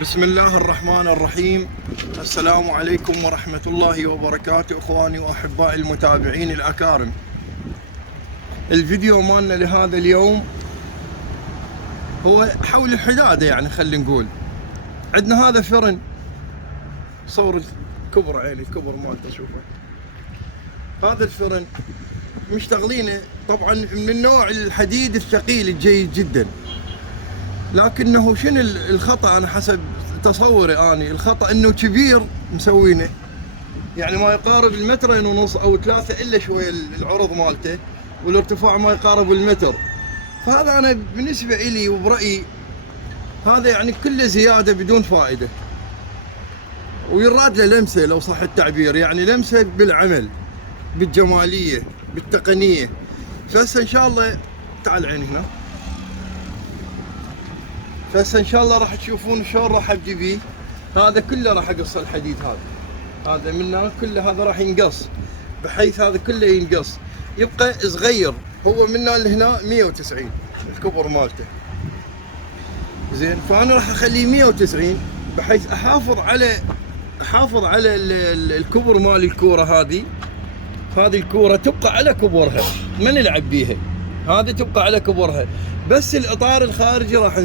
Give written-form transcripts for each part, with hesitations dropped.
بسم الله الرحمن الرحيم. السلام عليكم ورحمة الله وبركاته اخواني واحبائي المتابعين الاكارم. الفيديو مالنا لهذا اليوم هو حول الحدادة، يعني خلينا نقول عندنا هذا فرن. صور الكبر، عيني الكبر مالته شوفه. هذا الفرن مشتغلينه طبعا من النوع الحديد الثقيل الجيد جدا، لكنه شنو الخطأ؟ أنا حسب تصوري الخطأ إنه كبير مسوينه، يعني ما يقارب المترين ونص أو 3 إلا شوية العرض مالته، والارتفاع ما يقارب المتر. فهذا أنا بالنسبة إلي وبرأيي هذا يعني كله زيادة بدون فائدة، ويراد له لمسة لو صح التعبير، يعني لمسة بالعمل، بالجمالية، بالتقنية. فهسه إن شاء الله تعال عيني هنا. فهسه ان شاء الله راح تشوفون شلون راح ابدي بيه. هذا كله راح اقص الحديد، هذا منه كله هذا راح ينقص، بحيث هذا كله ينقص يبقى صغير. هو منه لهنا 190 الكبر مالته، زين. فانا راح اخليه 190 بحيث احافظ على الكبر مال الكوره. هذه الكوره تبقى على كبرها، ما نلعب بيها، هذه تبقى على كبرها. بس الاطار الخارجي راح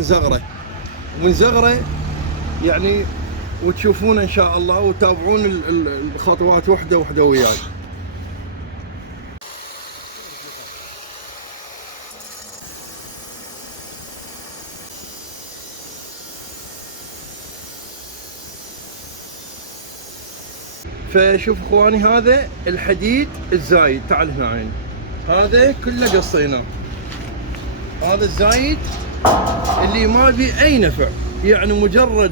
ونزغره يعني، وتشوفون ان شاء الله وتابعون الخطوات وحده وحده وياي. فشوف اخواني، هذا الحديد الزايد، تعال هنا عيني، هذا كله قصيناه. هذا الزايد اللي ما بي اي نفع، يعني مجرد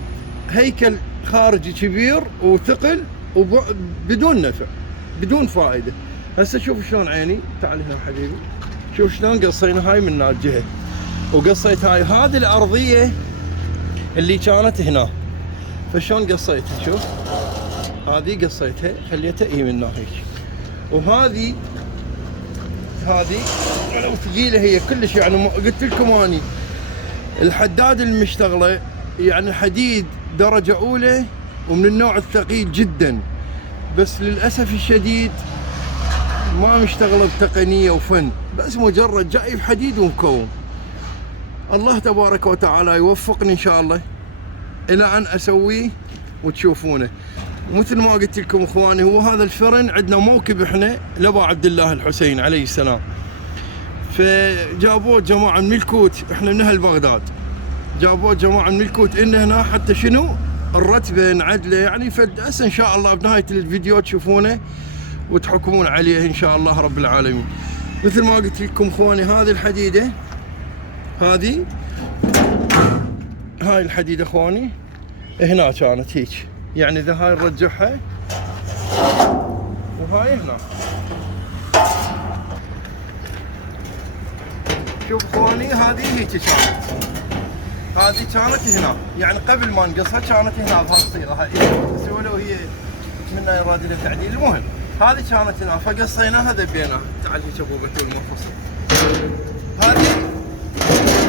هيكل خارجي كبير وثقل بدون نفع، بدون فائده. هسه شوف شلون عيني، تعال هنا حبيبي، شوف شلون قصينا هاي من الجهه، وقصيت هذه الارضيه اللي كانت هنا. فشلون قصيتها؟ شوف هذه قصيتها خليتها من هيك، وهذه لو ثقيله هي كلش، يعني قلت لكم اني الحداد المشتغله يعني حديد درجه اولى ومن النوع الثقيل جدا، بس للاسف الشديد ما مشتغله بتقنيه وفن، بس مجرد جايب حديد ومكون. الله تبارك وتعالى يوفقني ان شاء الله الى ان اسويه وتشوفونه. ومثل ما قلت لكم اخواني، هو هذا الفرن عندنا موكب احنا لابو عبد الله الحسين عليه السلام، فجابوه جماعه من الكوت، احنا من اهل بغداد، جابوه جماعه من الكوت ان هنا حتى شنو الرتبه نعدله يعني. فهسه ان شاء الله بنهايه الفيديو تشوفونه وتحكمون عليه ان شاء الله رب العالمين. مثل ما قلت لكم اخواني، هذه الحديده، هاي الحديده اخواني هنا كانت هيك، يعني اذا هاي نرجعها وهاي هنا. شوف اخواني، هذه هيك كانت، هذه كانت هنا، يعني قبل ما نقصها كانت هنا بهالصيغه هاي، سووا وهي منها يراد لها تعديل. المهم هذه كانت هنا فقصيناها ذبيناها. تعال هيك ابو بتول منفصل، هذه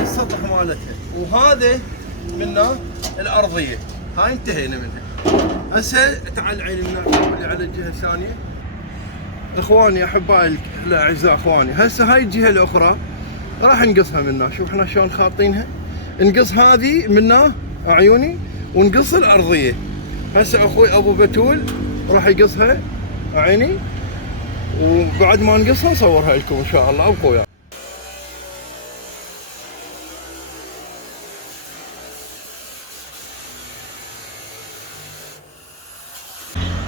السطح مالتها، وهذا منها الارضيه، هاي انتهينا منها. هسه تعال عين اللي على الجهه الثانيه اخواني احبائي الاعزاء. اخواني هسه هاي الجهه الاخرى راح نقصها منها. شوف احنا شلون خاطينها، نقص هذه منها عيوني ونقص الارضيه. هسه اخوي ابو بتول راح يقصها عيني، وبعد ما نقصها نصورها لكم ان شاء الله. ابقوا وياي.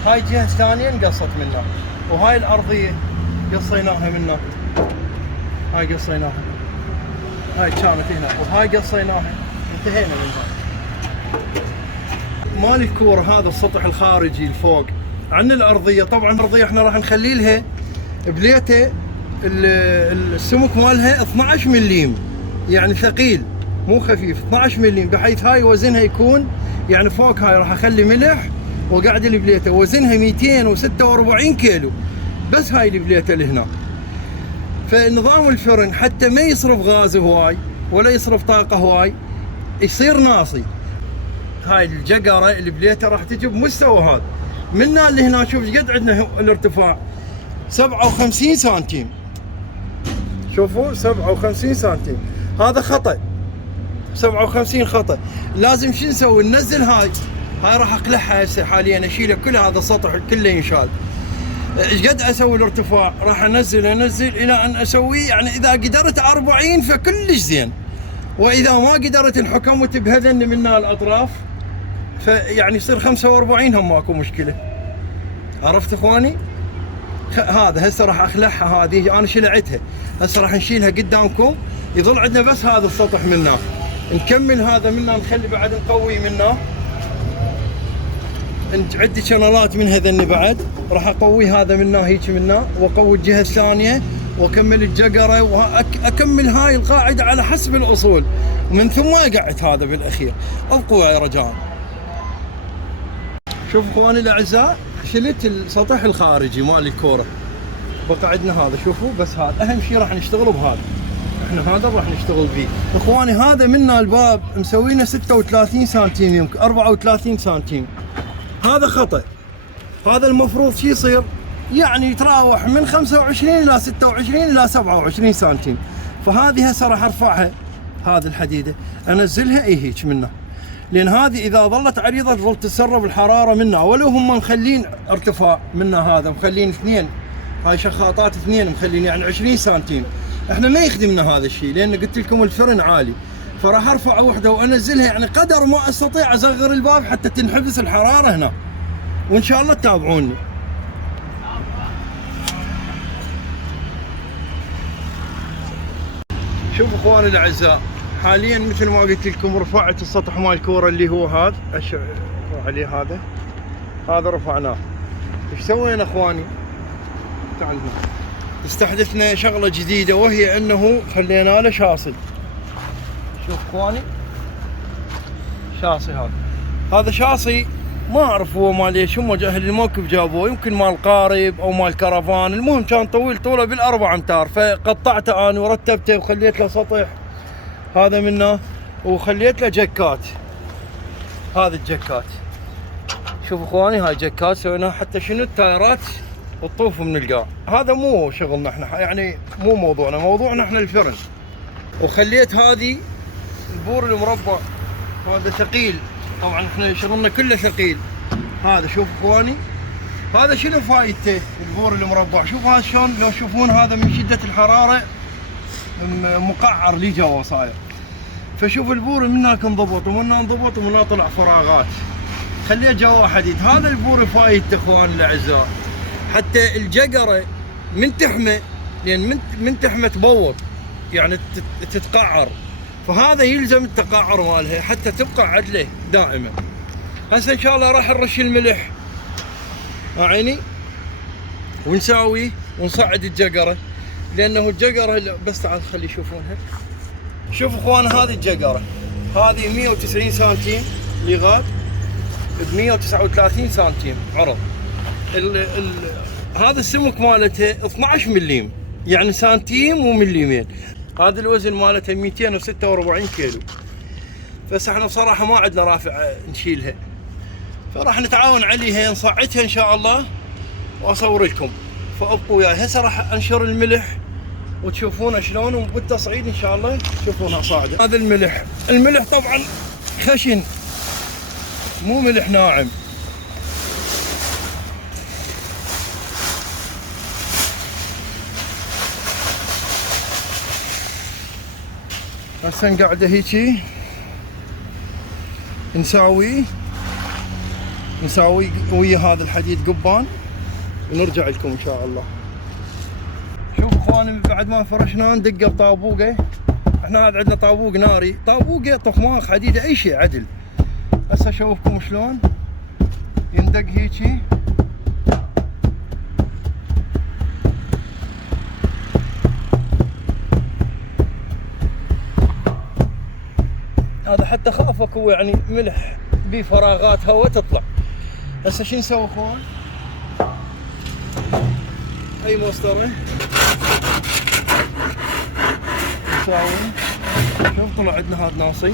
هاي الجهه الثانيه انقصت منها، وهاي الارضيه قصيناها منها، هاي قصيناها، هاي كانت هنا وهاي قصيناها، انتهينا منها. مال الكوره هذا السطح الخارجي الفوق عن الارضيه. طبعا الارضيه احنا راح نخلي لها بليته السمك مالها 12 مليم، يعني ثقيل مو خفيف، 12 مليم، بحيث هاي وزنها يكون يعني فوق هاي راح اخلي ملح وقاعد البليته وزنها 246 كيلو، بس هاي البليته لهنا. فنظام الفرن حتى ما يصرف غاز هواي ولا يصرف طاقه هواي، يصير ناصي. هاي الجقره البليته راح تجي بمستوى هذا. منا اللي هنا شوف ايش قد عندنا الارتفاع 57 سنتيم. شوفوا 57 سنتيم، هذا خطأ 57 خطأ. لازم شو نسوي؟ ننزل هاي راح اقلعها هسه حاليا، اشيلها كل هذا السطح كله ينشال. ايش قد اسوي الارتفاع؟ راح انزل الى ان اسوي يعني اذا قدرت 40 فكلش زين، واذا ما قدرت انحكمت بهذن من الاطراف فيعني يصير 45 هم ماكو مشكله. عرفت اخواني؟ هذا هسه راح اخلعها، هذه انا شلعتها هسه راح نشيلها قدامكم. يظل عندنا بس هذا السطح منه، نكمل هذا منه، نخلي بعد نقوي منه. عندي شانلات من هذني بعد راح اقوي هذا منه هيك منه، واقوي الجهه الثانيه واكمل الجقره، واكمل هاي القاعده على حسب الاصول، ومن ثم اقعد هذا بالاخير. ابقوا يا رجال. شوف اخواني الاعزاء، شلت السطح الخارجي مال الكوره، بقى عندنا هذا. شوفوا بس هذا اهم شيء راح نشتغل بهذا، احنا هذا راح نشتغل فيه اخواني. هذا منا الباب مسوينه 36 سنتيم يمكن 34 سنتيم، هذا خطأ. هذا المفروض شو يصير؟ يعني يتراوح من 25 الى 26 الى 27 سنتيم. فهذه هسه راح ارفعها، هذه الحديده انزلها هيك منه، لان هذه اذا ظلت عريضه تظل تتسرب الحراره منها، ولو هم مخلين ارتفاع منها، هذا مخلين اثنين، هاي شخاطات اثنين مخلين يعني 20 سنتيم. احنا ما يخدمنا هذا الشيء، لان قلت لكم الفرن عالي، فراح ارفع وحده وانزلها يعني قدر ما استطيع اصغر الباب حتى تنحبس الحراره هنا، وان شاء الله تتابعوني. شوفوا اخواني الاعزاء، حاليا مثل ما قلت لكم رفعت السطح مال الكوره اللي هو هذا عليه، هذا رفعناه. ايش سوينا اخواني؟ تعالوا استحدثنا شغله جديده، وهي انه خلينا له شاصي. شوف اخواني شاصي، هذا شاصي ما اعرف هو مال ايش، هم اهل الموكب جابوه، يمكن مال قارب او مال كرفان. المهم كان طويل طوله بالاربع امتار، فقطعته انا ورتبته وخليت له سطح هذا منه، وخليت له جكات. هذه الجكات شوف اخواني، هاي جكات سويناها حتى شنو التايرات والطوف من القاع. هذا مو شغلنا احنا، يعني مو موضوعنا احنا الفرن. وخليت هذه البور المربع، هذا ثقيل طبعا، احنا شغلنا كله ثقيل. هذا شوف اخواني، هذا شنو فايدته البور المربع؟ شوف هذا شلون، لو تشوفون هذا من شده الحراره مقعر لي جوا صاير. فشوف البور من هناك انضبط، ومن انضبط، ومن طلع فراغات، خليه جوا حديد. هذا البور فايدته اخواني الاعزاء، حتى الجقره من تحمى، لان من تحمى تبوط يعني تتقعر، فهذا يلزم التقعر مالها حتى تبقى عدله دائما. هسه ان شاء الله راح نرش الملح عيني ونساويه ونصعد الجقره، لانه الجقره بس تعال خلي يشوفونها. شوف اخوان، هذه الجقره هذه 190 سنتيم لغات ب 139 سنتيم عرض. هذا السمك مالته 12 مليم، يعني سنتيم ومليمين. هذا الوزن مالته 246 كيلو. بس احنا بصراحه ما عندنا رافع نشيلها، فراح نتعاون عليها نصعدها ان شاء الله واصور لكم. فابقوا وياي. هسه راح انشر الملح وتشوفونه شلون، وبالتصعيد ان شاء الله تشوفونها صاعده. هذا الملح طبعا خشن، مو ملح ناعم. هسه نقعده هيجي نساوي ويا هذا الحديد قبان، ونرجع لكم ان شاء الله. شوف اخواني، بعد ما فرشناه ندقه بطابوقه. احنا هذا عندنا طابوق ناري، طابوقه طخماخ حديده اي شيء عدل. هسه اشوفكم شلون يندق هيجي. هذا حتى خافك هو يعني ملح بفراغات هواء تطلع. هسه شو نسوي اخوان؟ اي مسطره نساوي. شوف طلع عندنا هذا ناصي،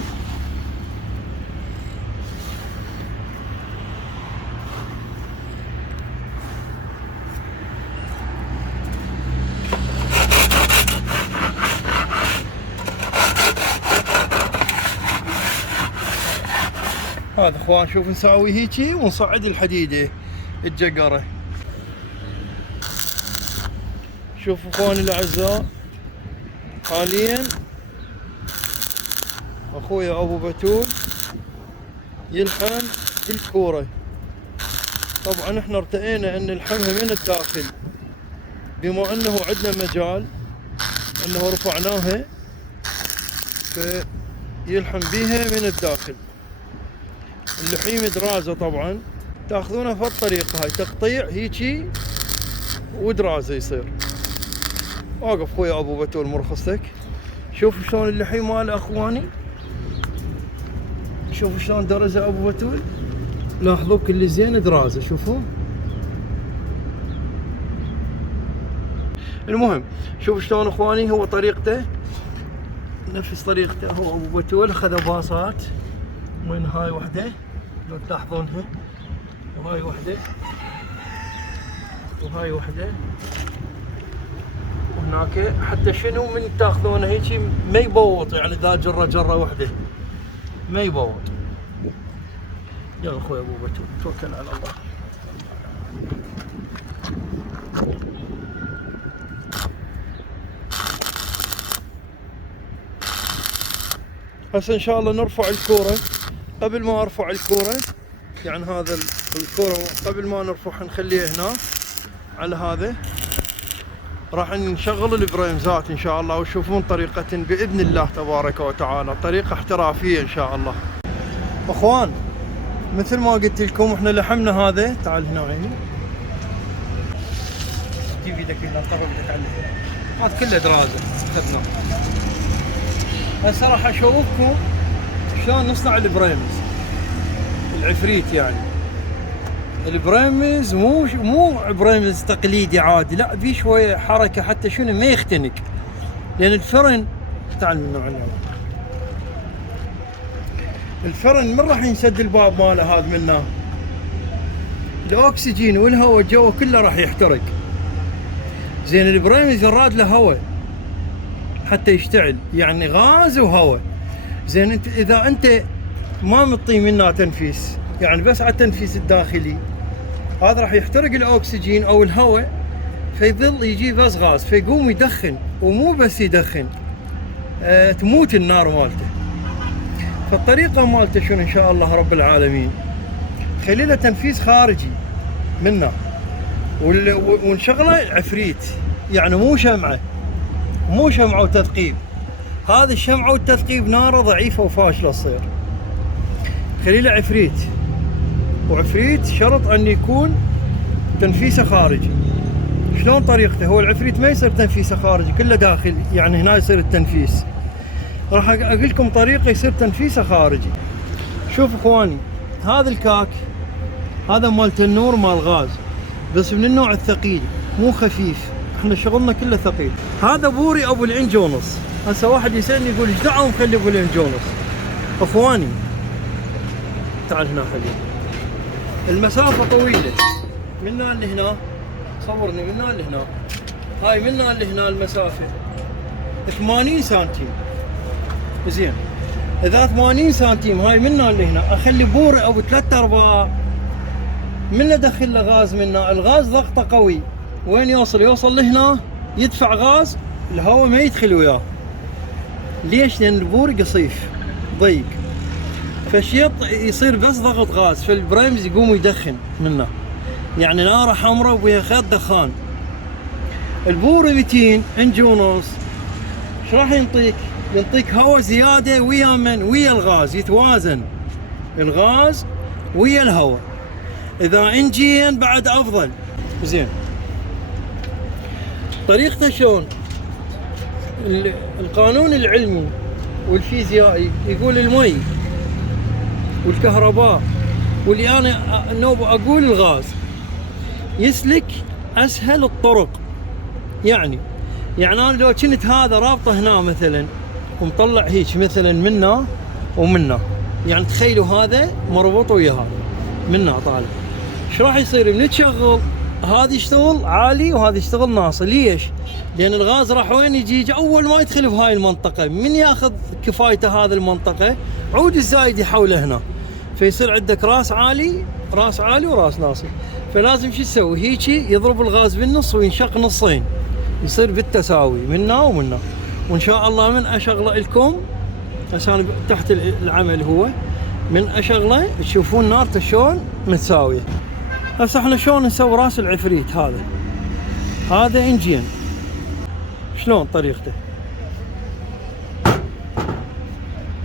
هذا اخوان شوف نساوي هيجي ونصعد الحديده الجقره. شوفوا اخواني الاعزاء، حاليا اخويا ابو بتول يلحم الكوره. طبعا احنا ارتئينا ان نلحمها من الداخل، بما انه عندنا مجال انه رفعناها فيلحم بيها من الداخل. اللحيم درازه طبعا تاخذونها في الطريقه هاي، تقطيع هيجي ودرازه يصير. واقف خويا ابو بتول مرخصتك. شوفوا شلون اللحيم ماله اخواني، شوفوا شلون درزه ابو بتول، لاحظوا كل زين درازه. شوفوا المهم شوفوا شلون اخواني هو طريقته نفس طريقته. هو ابو بتول خذ باصات من هاي وحده لو تلاحظونها، وهاي وحده وهاي وحده وهناك، حتى شنو من تاخذونه هيجي ما يبوط، يعني اذا جره وحده ما يبوط. يلا اخوي ابو بتول توكل على الله. هسه ان شاء الله نرفع الكوره. قبل ما ارفع الكوره، يعني هذا الكوره قبل ما نرفعها نخليها هنا على هذا، راح نشغل البريمزات ان شاء الله وتشوفون طريقه باذن الله تبارك وتعالى، طريقه احترافيه ان شاء الله. اخوان مثل ما قلت لكم احنا لحمنا هذا، تعال هنا عيني، جيب ايدك هنا قرب ايدك عليه، هذا كله درازه اخذناه. هسه راح اشوفكم شلون نصنع البريمز العفريت. يعني البريمز مو بريمز تقليدي عادي، لا في شويه حركه حتى شنو ما يختنق، لان الفرن تعال من نوع الفرن من راح ينسد الباب ماله هذا منه، الاكسجين والهواء الجو كله راح يحترق. زين البريمز يراد له هواء حتى يشتعل، يعني غاز وهواء. زين انت اذا انت ما مطي منه تنفيس، يعني بس على التنفيس الداخلي، هذا راح يحترق الاكسجين او الهواء، فيظل يجي بس غاز فيقوم يدخن، ومو بس يدخن تموت النار مالته. فالطريقه مالته شنو ان شاء الله رب العالمين، خلي له تنفيس خارجي منه ونشغله عفريت، يعني مو شمعه وتثقيب. هذه الشمعه والتثقيب ناره ضعيفه وفاشله تصير. خلي له عفريت، وعفريت شرط ان يكون تنفيسه خارجي. شلون طريقته؟ هو العفريت ما يصير تنفيسه خارجي كله داخلي، يعني هنا يصير التنفيس. راح اقول لكم طريقه يصير تنفيسه خارجي. شوف اخواني، هذا الكاك هذا مال تنور مال غاز، بس من النوع الثقيل مو خفيف، احنا شغلنا كله ثقيل. هذا بوري ابو العنج ونص. هسه واحد يسالني يقول ايش دعوه مخلي ابو العنج ونص؟ اخواني تعال هنا خليه، المسافه طويله من هنا لهنا، صورني من هنا لهنا، هاي من هنا لهنا المسافه 80 سنتيم. زين اذا 80 سنتيم هاي من هنا لهنا، اخلي بوري ابو 3/4 من ادخل له غاز منه. الغاز ضغطه قوي، وين يوصل لهنا يدفع غاز، الهواء ما يدخل وياه. ليش؟ لان البوري قصيف ضيق، فالشيط يصير بس ضغط غاز، فالبريمز يقوم يدخن منه، يعني ناره حمراء وبيها خيط دخان. البوري 200 انج ونص ايش راح ينطيك؟ ينطيك هواء زياده ويا ويا الغاز، يتوازن الغاز ويا الهواء. اذا انجين بعد افضل. زين طريقته شلون؟ القانون العلمي والفيزيائي يقول المي والكهرباء، واللي انا اقول الغاز يسلك اسهل الطرق. يعني انا لو كنت هذا رابطه هنا مثلا ومطلع هيك مثلا منا ومنا، يعني تخيلوا هذا مربوط ويا هذا منا طالع، ايش راح يصير؟ من تشغل هذا يشتغل عالي وهذا يشتغل ناصي. ليش؟ لان الغاز راح وين يجي اول ما يدخل بهاي المنطقه، من ياخذ كفايته هذا المنطقه، عود الزايد يحوله هنا، فيصير عندك راس عالي وراس ناصي. فلازم شو تسوي؟ هيجي يضرب الغاز بالنص وينشق نصين، يصير بالتساوي منا ومنا. وان شاء الله من اشغله لكم عشان تحت العمل هو، من اشغله تشوفون نارته شلون متساويه. هسه احنا شلون نسوي راس العفريت هذا انجين، شلون طريقته؟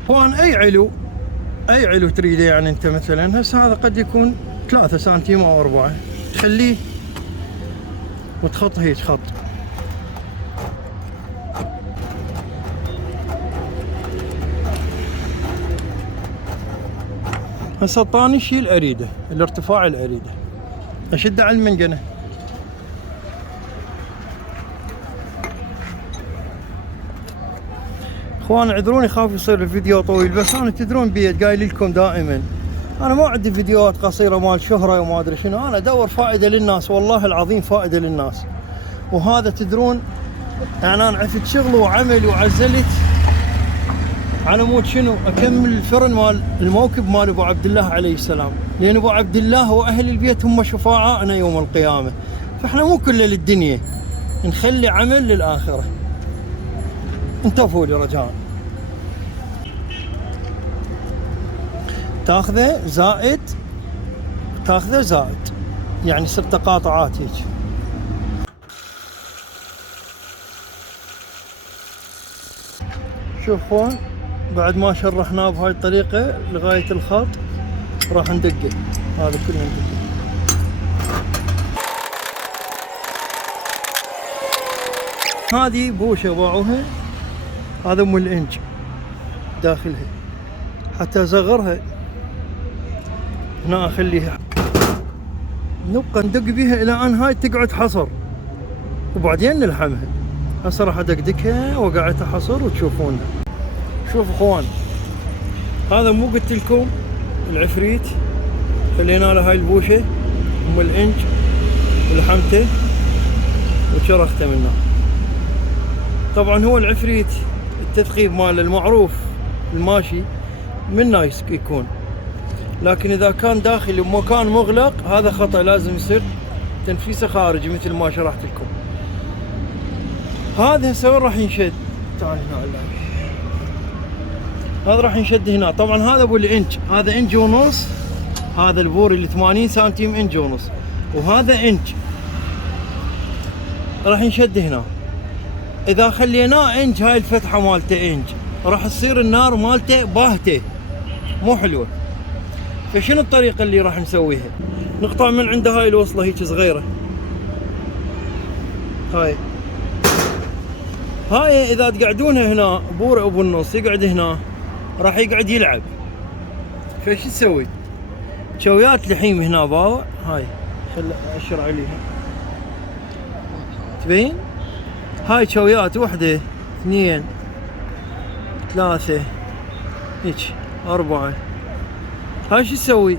طبعا اي علو تريده، يعني انت مثلا هسه هذا قد يكون 3 سنتيم او 4، تخليه وتخط هيك خط. هسه الطاني شيل اريده، الارتفاع الاريده اشده على المنجنه. اخوان اعذروني خاف يصير الفيديو طويل، بس انا تدرون بيد قايل لكم دائما انا ما عندي فيديوهات قصيره مال شهره وما ادري شنو، انا ادور فائده للناس، والله العظيم فائده للناس. وهذا تدرون يعني انا عفت شغل وعمل وعزلت على مود شنو؟ اكمل الفرن مال الموكب مال ابو عبد الله عليه السلام، لان ابو عبد الله واهل البيت هم شفعاءنا يوم القيامه. فاحنا مو كله للدنيا، نخلي عمل للاخره. انتبهوا لي رجاء. تاخذه زائد يعني 6 قاطعات هيك. شوف اخوان بعد ما شرحناه بهاي الطريقه لغايه الخط راح ندقه، هذا كله ندقه. هذه بوشه باعوها، هذا ام الانج داخلها، حتى اصغرها هنا اخليها، نبقى ندق بيها الى ان هاي تقعد حصر وبعدين نلحمها. هسه راح ادقدقها وقعتها حصر وتشوفونها. شوف اخوان هذا مو قلت لكم العفريت خلينا له هاي البوشه ام الانج ولحمته وشرخته منه. طبعا هو العفريت التثقيب ماله المعروف الماشي من نايس يكون، لكن اذا كان داخلي بمكان مغلق هذا خطأ، لازم يصير تنفيسه خارجي مثل ما شرحت لكم. هذا هسه وين راح ينشد؟ تعال هنا هذا راح ينشد هنا. طبعا هذا ابو الانج، هذا انج ونص، هذا البور اللي 80 سنتيم انج ونص، وهذا انج راح ينشد هنا. اذا خليناه انج هاي الفتحه مالته انج راح تصير النار مالته باهته مو حلوه. فشنو الطريقه اللي راح نسويها؟ نقطع من عند هاي الوصله هيك صغيره، هاي اذا تقعدونها هنا بور ابو النص يقعد هنا راح يقعد يلعب. فايش تسوي؟ شويات لحيم هنا باوع، هاي خل اشر عليها تبين؟ هاي شويات 1 2 3 هيك 4. هاي شو تسوي؟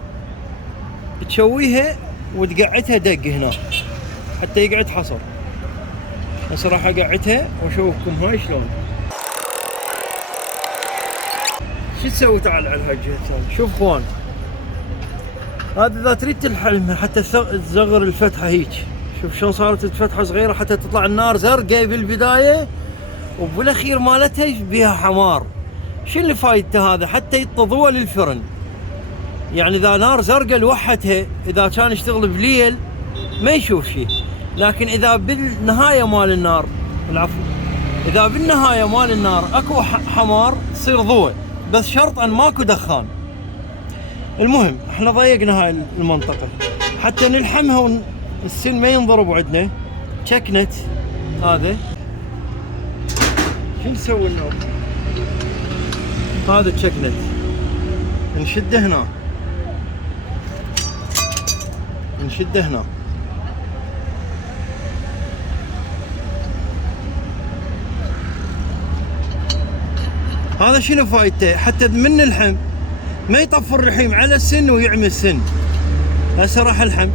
تشويها وتقعدها دق هنا حتى يقعد حصر. هسه راح اقعدها واشوفكم هاي شلون. شو تسوي؟ تعال على هاي الجهه الثانيه. شوف اخوان هذا اذا تريد تلحمها حتى تصغر الفتحه هيك، شوف شلون صارت الفتحه صغيره حتى تطلع النار زرقاء بالبدايه وبالاخير مالتها بيها حمار. شو اللي فايدته هذا؟ حتى يتضوى للفرن. يعني اذا نار زرقاء لوحتها اذا كان يشتغل بليل ما يشوف شيء، لكن اذا بالنهايه مال النار اذا بالنهايه مال النار اكو حمار تصير ضوء، بس شرط ان ماكو دخان. المهم احنا ضيقنا هاي المنطقه حتى نلحمها والسن ما ينضرب عندنا. شكنت هذا شو نسوي لنا؟ هذا تشكنت نشده هنا هذا شنو فايدته؟ حتى من الحم ما يطفر الرحيم على السن ويعمل سن. هسه راح الحم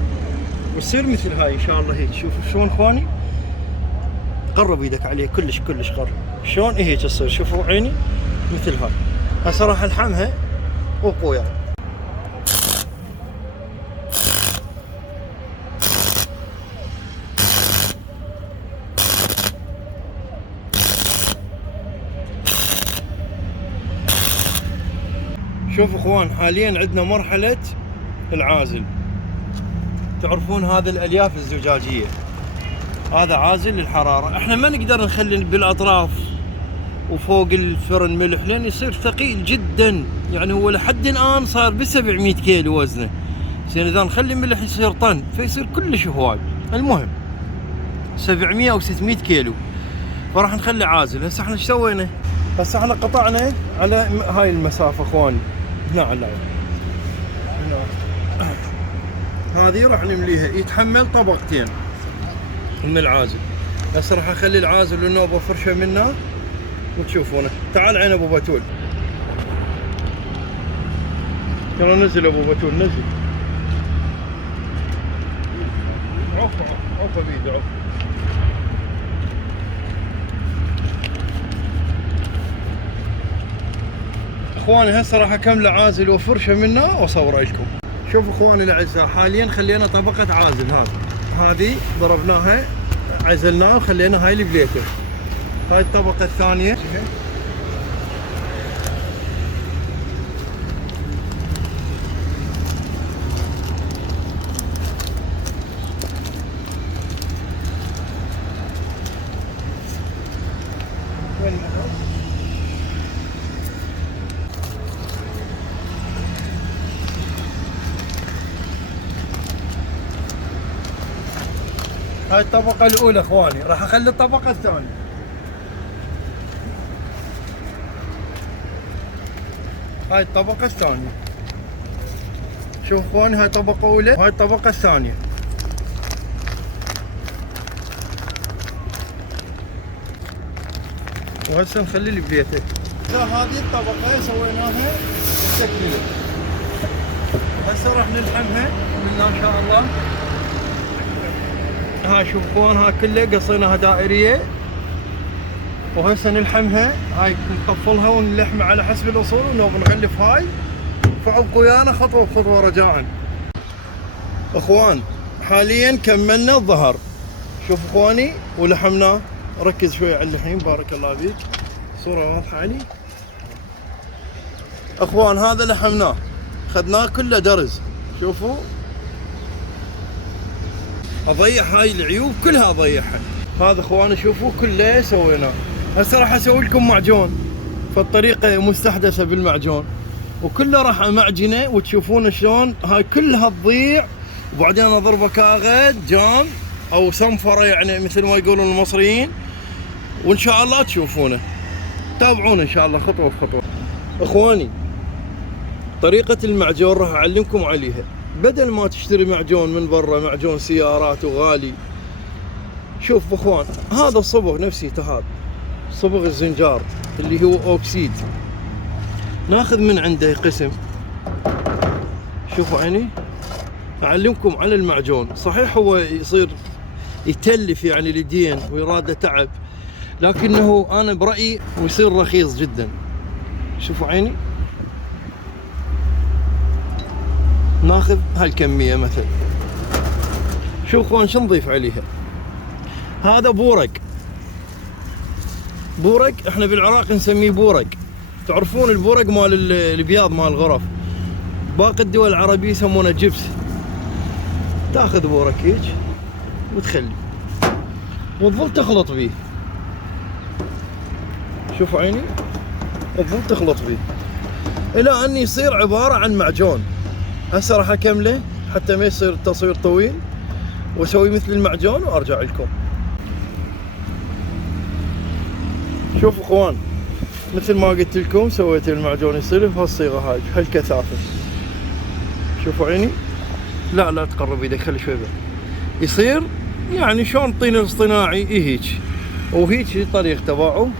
وتصير مثل هاي ان شاء الله هيك. شوفوا شلون اخواني، قرب ايدك عليه كلش قرب شلون هيك تصير. شوفوا عيني مثل هاي. هسه راح الحمها وقويا. شوف اخوان، حاليا عندنا مرحلة العازل. تعرفون هذا الالياف الزجاجية، هذا عازل للحرارة. احنا ما نقدر نخلي بالاطراف وفوق الفرن ملح لان يصير ثقيل جدا، يعني هو لحد الان صار ب 700 كيلو وزنه. زين اذا نخلي ملح يصير طن فيصير كلش هواي. المهم 700 او 600 كيلو، فراح نخلي عازل. هسه احنا ايش سوينا؟ هسه احنا قطعنا على هاي المسافة اخوان، هنا على هذه راح نمليها، يتحمل طبقتين من العازل. هسه راح اخلي العازل والنوبة فرشة منه وتشوفونه. تعال عين ابو بتول، يلا نزل ابو بتول نزل. عفوا بيدي عفوا. اخواني هسه راح اكمل عازل وفرشه منه واصور لكم. شوف اخواني الاعزاء، حاليا خلينا طبقه عازل. هذه ضربناها عزلناها وخلينا هاي البليته. هاي الطبقه الثانيه هاي الطبقة الأولى اخواني، راح اخلي الطبقة الثانية. هاي الطبقة الثانية. شوف اخواني، هاي طبقة أولى وهاي الطبقة الثانية. وهسه نخلي البليته. هذه الطبقة سويناها تكملة. هسه راح نلحمها بسم الله ما شاء الله. هاي شوف اخوان، هاي كلها قصيناها دائرية وهسه نلحمها. هاي نقفلها ونلحمها على حسب الاصول ونغلف هاي. فابقوا ويانا خطوة بخطوة رجاء. اخوان حاليا كملنا الظهر، شوف اخواني ولحمناه. ركز شوي على اللحيم بارك الله فيك، صورة واضحة علي. اخوان هذا لحمناه، اخذناه كله درز. شوفوا اضيع هاي العيوب كلها اضيعها. هذا اخواني شوفوا كله سويناه. هسه راح اسوي لكم معجون فالطريقه مستحدثه بالمعجون، وكله راح امعجنه وتشوفون شلون هاي كلها تضيع. وبعدين اضربه كاغد جام او صنفره، يعني مثل ما يقولون المصريين، وان شاء الله تشوفونه. تابعونا ان شاء الله خطوه بخطوه. اخواني طريقه المعجون راح اعلمكم عليها، بدل ما تشتري معجون من برا، معجون سيارات وغالي. شوف اخوان، هذا الصبغ نفسيته، هذا صبغ الزنجار اللي هو اوكسيد، ناخذ من عنده قسم. شوفوا عيني، اعلمكم على المعجون. صحيح هو يصير يتلف يعني اليدين ويراده تعب، لكنه انا برايي ويصير رخيص جدا. شوفوا عيني، ناخذ هالكمية مثلا. شوف اخوان شو نضيف عليها. هذا بورق، بورق احنا بالعراق نسميه بورق. تعرفون البورق مال البياض مال الغرف، باقي الدول العربية يسمونه جبس. تاخذ بورق هيك وتخلي وتظل تخلط بيه. شوفوا عيني، تظل تخلط بيه الى ان يصير عبارة عن معجون. هسه راح اكمله حتى ما يصير التصوير طويل، واسوي مثل المعجون وارجع لكم. شوفوا اخوان، مثل ما قلت لكم سويت المعجون يصير بهالصيغه هاي بهالكثافه. شوفوا عيني، لا تقرب ايدك، خلي شوي بعد. يصير يعني شلون الطين الاصطناعي هيك، وهيك الطريق تبعه.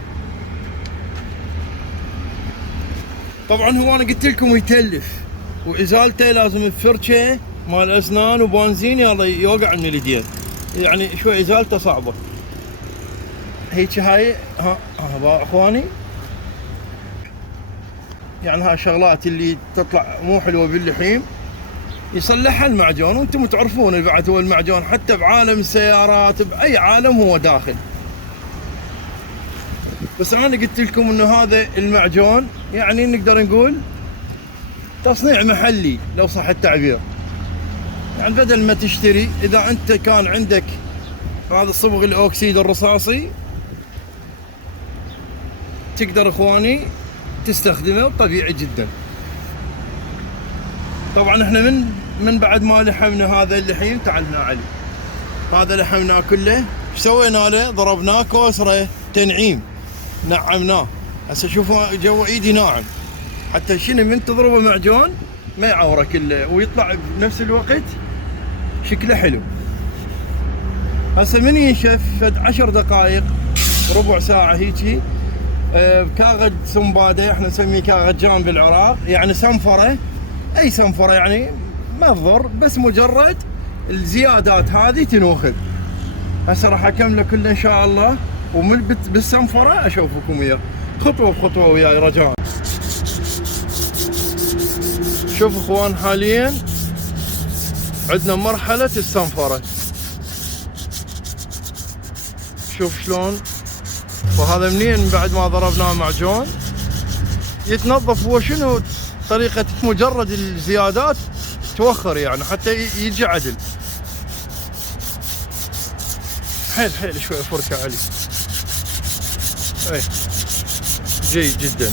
طبعا هو انا قلت لكم يتلف، وازالته لازم بفرشه مال اسنان وبنزين يلا يوقع من اليدين، يعني شوي ازالته صعبه. هيك هاي ها اخواني، يعني هاي شغلات اللي تطلع مو حلوه باللحيم يصلحها المعجون. وانتم تعرفون بعد هو المعجون حتى بعالم السيارات باي عالم هو داخل. بس انا قلت لكم انه هذا المعجون يعني نقدر نقول تصنيع محلي لو صح التعبير. يعني بدل ما تشتري، اذا انت كان عندك هذا الصبغ الاوكسيد الرصاصي تقدر اخواني تستخدمه طبيعي جدا. طبعا احنا من بعد ما لحمنا هذا اللحيم تعلنا عليه. هذا لحمناه كله، ايش سوينا له؟ ضربناه كوسره تنعيم، نعمناه. هسه شوفوا جو ايدي ناعم، حتى شنو من تضربه معجون ما يعورك ويطلع بنفس الوقت شكله حلو. هسه من ينشف فد 10 دقائق ربع ساعه هيجي بكاغد سنباده، احنا نسميه كاغد جان بالعراق، يعني سنفره، اي سنفره يعني ما تضر، بس مجرد الزيادات هذه تنوخذ. هسه راح اكمله كله ان شاء الله، ومن بالسنفره اشوفكم وياه خطوه بخطوه وياي رجاء. شوفوا اخوان، حاليا عندنا مرحله السنفره، شوف شلون. وهذا منين بعد ما ضربناه معجون يتنظف. هو شنو طريقه؟ مجرد الزيادات توخر يعني حتى يجي عدل. حيل حيل شوي فركه علي. اي جيد جدا.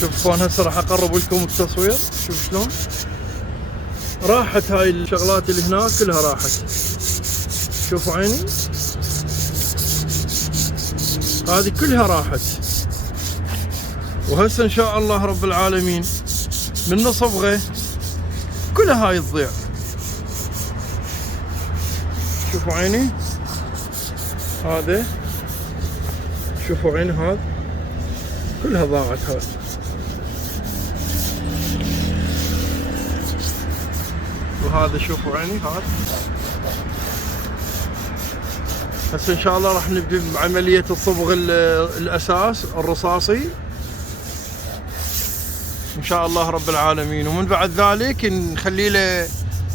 شوف اخوان، هسه راح اقرب لكم التصوير. شوف شلون راحت هاي الشغلات اللي هناك كلها راحت. شوفوا عيني، هذه كلها راحت. وهسه ان شاء الله رب العالمين من صبغه كلها هاي تضيع. شوفوا عيني هذا، شوفوا عيني هذا كلها ضاعت. هذا وهذا شوفوا عيني هذا. هسه ان شاء الله راح نبدي بعمليه الصبغ الاساس الرصاصي ان شاء الله رب العالمين. ومن بعد ذلك نخلي له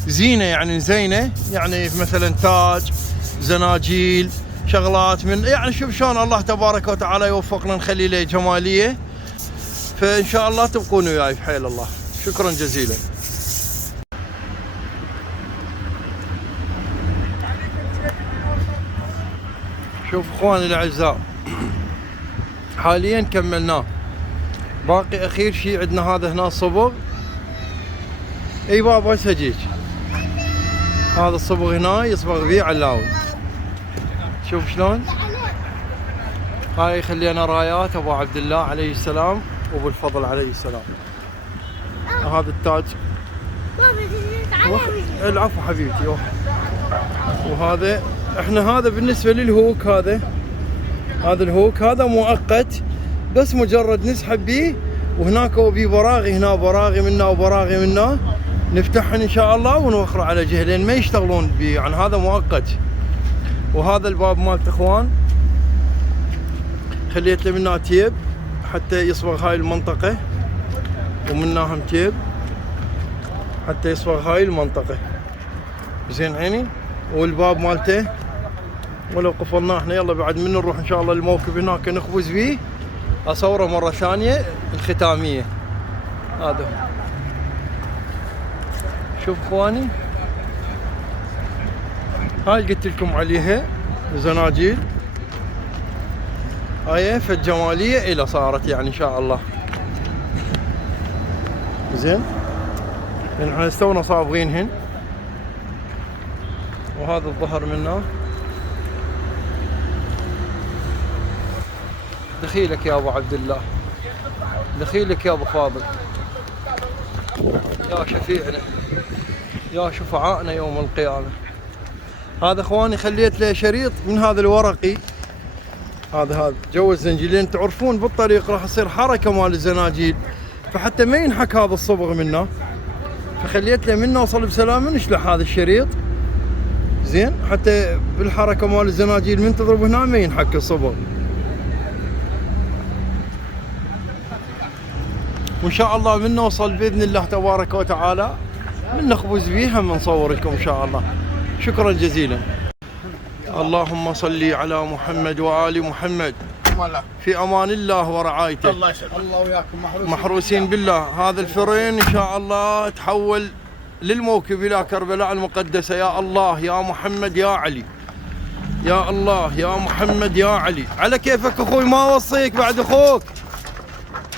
زينه، يعني زينه، يعني مثلا تاج، زناجيل، شغلات من يعني شوف شلون الله تبارك وتعالى يوفقنا نخلي له جماليه. فان شاء الله تبقون وياي في حيل الله. شكرا جزيلا. شوف اخواني الاعزاء، حاليا كملناه، باقي اخير شيء عندنا هذا هنا الصبغ. اي بابا هسه جيك. هذا الصبغ هنا يصبغ به علاوي. شوف شلون هاي خلينا رايات ابو عبد الله عليه السلام وابو الفضل عليه السلام. هذا التاج. العفو حبيبتي. وهذا احنا هذا بالنسبه للهوك، هذا الهوك هذا مؤقت، بس مجرد نسحب به، وهناك هو بيه براغي، هنا براغي منا وبراغي منا، نفتحهم ان شاء الله ونوخره على جهه لين ما يشتغلون به، يعني هذا مؤقت. وهذا الباب مالت اخوان خليت له منها تيب حتى يصبغ هاي المنطقه، ومنها تيب حتى يصبغ هاي المنطقه. زين عيني. والباب مالته ولو قفلناه احنا، يلا بعد من نروح ان شاء الله الموكب هناك نخبز فيه، اصوره مره ثانيه الختاميه. هذا شوف اخواني، هاي قلت لكم عليها زناجيل، هاي فالجماليه الى صارت يعني ان شاء الله. زين احنا استونا صابغينهن. وهذا الظهر منه. دخيلك يا ابو عبد الله، دخيلك يا ابو فاضل، يا شفيعنا، يا شفعائنا يوم القيامه. هذا اخواني خليت له شريط من هذا الورقي، هذا جو الزنجيل، تعرفون بالطريق راح يصير حركه مال الزناجيل، فحتى ما ينحك هذا الصبغ منه، فخليت له منه وصل بسلام نشلح هذا الشريط زين، حتى بالحركه مال الزناجيل من تضرب هنا ما ينحك الصبغ. وان شاء الله من نوصل باذن الله تبارك وتعالى من نخبز بيها من نصور لكم ان شاء الله. شكرا جزيلا. اللهم صل على محمد وآل محمد. الله. في امان الله ورعايته. الله يسلمك. الله وياكم محروسين بالله. هذا الفرين ان شاء الله تحول للموكب الى كربلاء المقدسه. يا الله يا محمد يا علي، يا الله يا محمد يا علي. على كيفك اخوي، ما اوصيك بعد اخوك.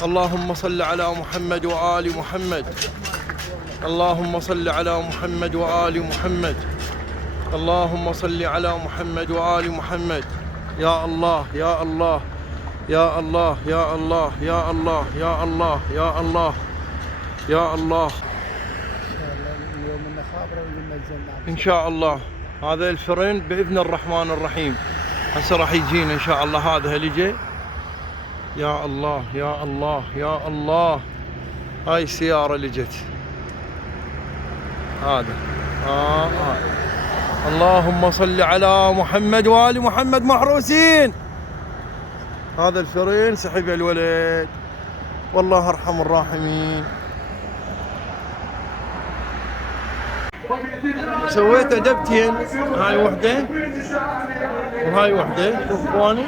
اللهم صل على محمد وآل محمد. اللهم صل على محمد وآل محمد. اللهم صل على محمد وآل محمد. يا الله يا الله يا الله يا الله يا الله يا الله يا الله يا الله. ان شاء الله هذا الفرن باذن الرحمن الرحيم. هسه راح يجينا ان شاء الله. هذا اللي يا الله يا الله يا الله. هاي السيارة اللي جت. هذا اللهم صل على محمد وآل محمد. محروسين. هذا الفرين سحب الولد، والله ارحم الراحمين. سويت ادبتين، هاي وحده وهاي وحده. شوف اخواني،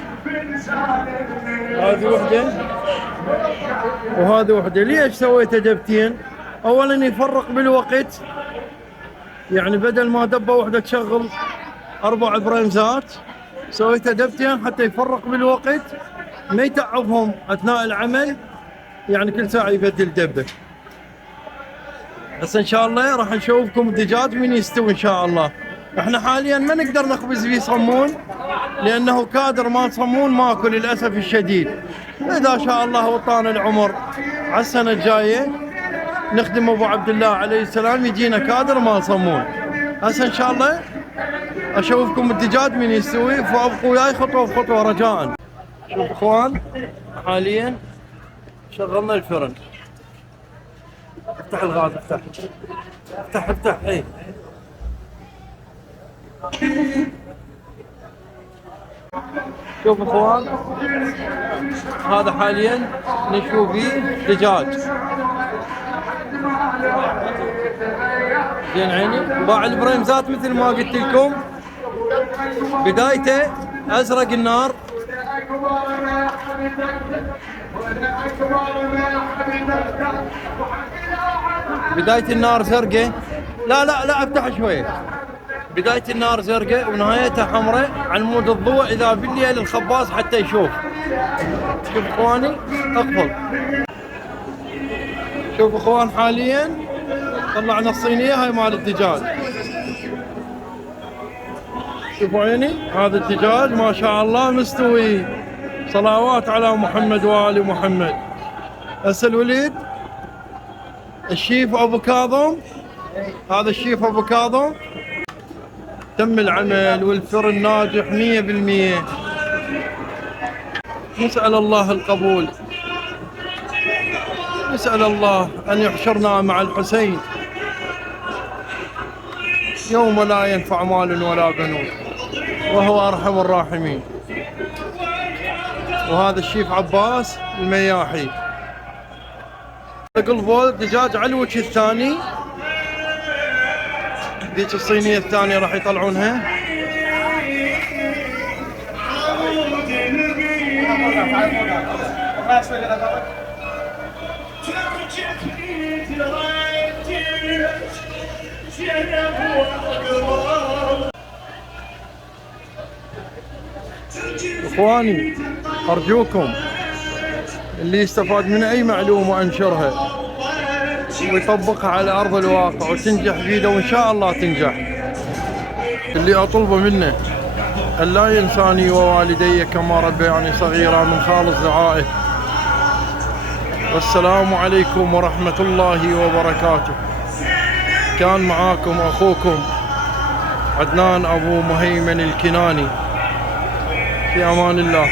هذه وحده وهذه وحده. ليش سويت ادبتين؟ اولا يفرق بالوقت، يعني بدل ما دبه وحده تشغل 4 بريمزات، سويت ادبتين حتى يفرق بالوقت، ما يتعبهم اثناء العمل، يعني كل ساعه يبدل دبه. بس ان شاء الله راح نشوفكم الدجاج من يستوي ان شاء الله. احنا حاليا ما نقدر نخبز فيه صمون، لانه كادر مال صمون ماكو للاسف الشديد. اذا شاء الله وطانا العمر على السنه الجايه نخدم ابو عبد الله عليه السلام يجينا كادر مال صمون. هسه ان شاء الله اشوفكم الدجاج من يستوي، فابقوا وياي خطوه بخطوه رجاء. شوف اخوان، حاليا شغلنا الفرن. افتح الغاز، افتح افتح افتح. اي شوف اخوان، هذا حاليا نشوي فيه دجاج. زين عيني. باع البريمزات مثل ما قلت لكم، بدايته ازرق النار، بداية النار زرقاء. لا لا لا افتح شوية. بداية النار زرقاء ونهايتها حمراء على مود الضوء. اذا بالليل الخباز حتى يشوف. شوف اخواني، اقفل. شوف اخوان، حاليا طلعنا الصينية هاي مال الدجاج. شوفوا عيني، هذا الدجاج ما شاء الله مستوي. صلوات على محمد وآل محمد. هسه الوليد الشيف ابو كاظم، هذا الشيف ابو كاظم تم العمل والفرن ناجح 100%. نسأل الله القبول، نسأل الله أن يحشرنا مع الحسين يوم لا ينفع مال ولا بنون وهو أرحم الراحمين. وهذا الشيف عباس المياحي. قلبوا دجاج على الوجه الثاني. ذيك الصينية الثانية راح يطلعونها. اخواني ارجوكم اللي يستفاد من اي معلومة انشرها ويطبقها على ارض الواقع وتنجح بيده، وان شاء الله تنجح. اللي اطلبه منه ان لا ينساني ووالدي كما ربياني صغيرا، من خالص دعائه. والسلام عليكم ورحمة الله وبركاته. كان معاكم اخوكم عدنان ابو مهيمن الكناني، في امان الله.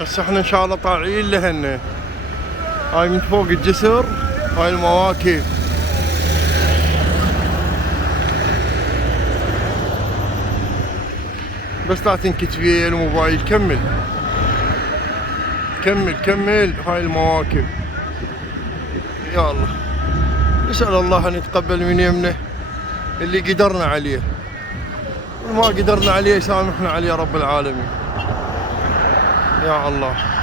بس احنا ان شاء الله طالعين لهن. هاي من فوق الجسر هاي المواكب. بس لا تنكت في الموبايل. كمل كمل كمل. هاي المواكب. يا الله، نسأل الله أن يتقبل من يمنه اللي قدرنا عليه، وما قدرنا عليه سامحنا عليه رب العالمين. يا الله.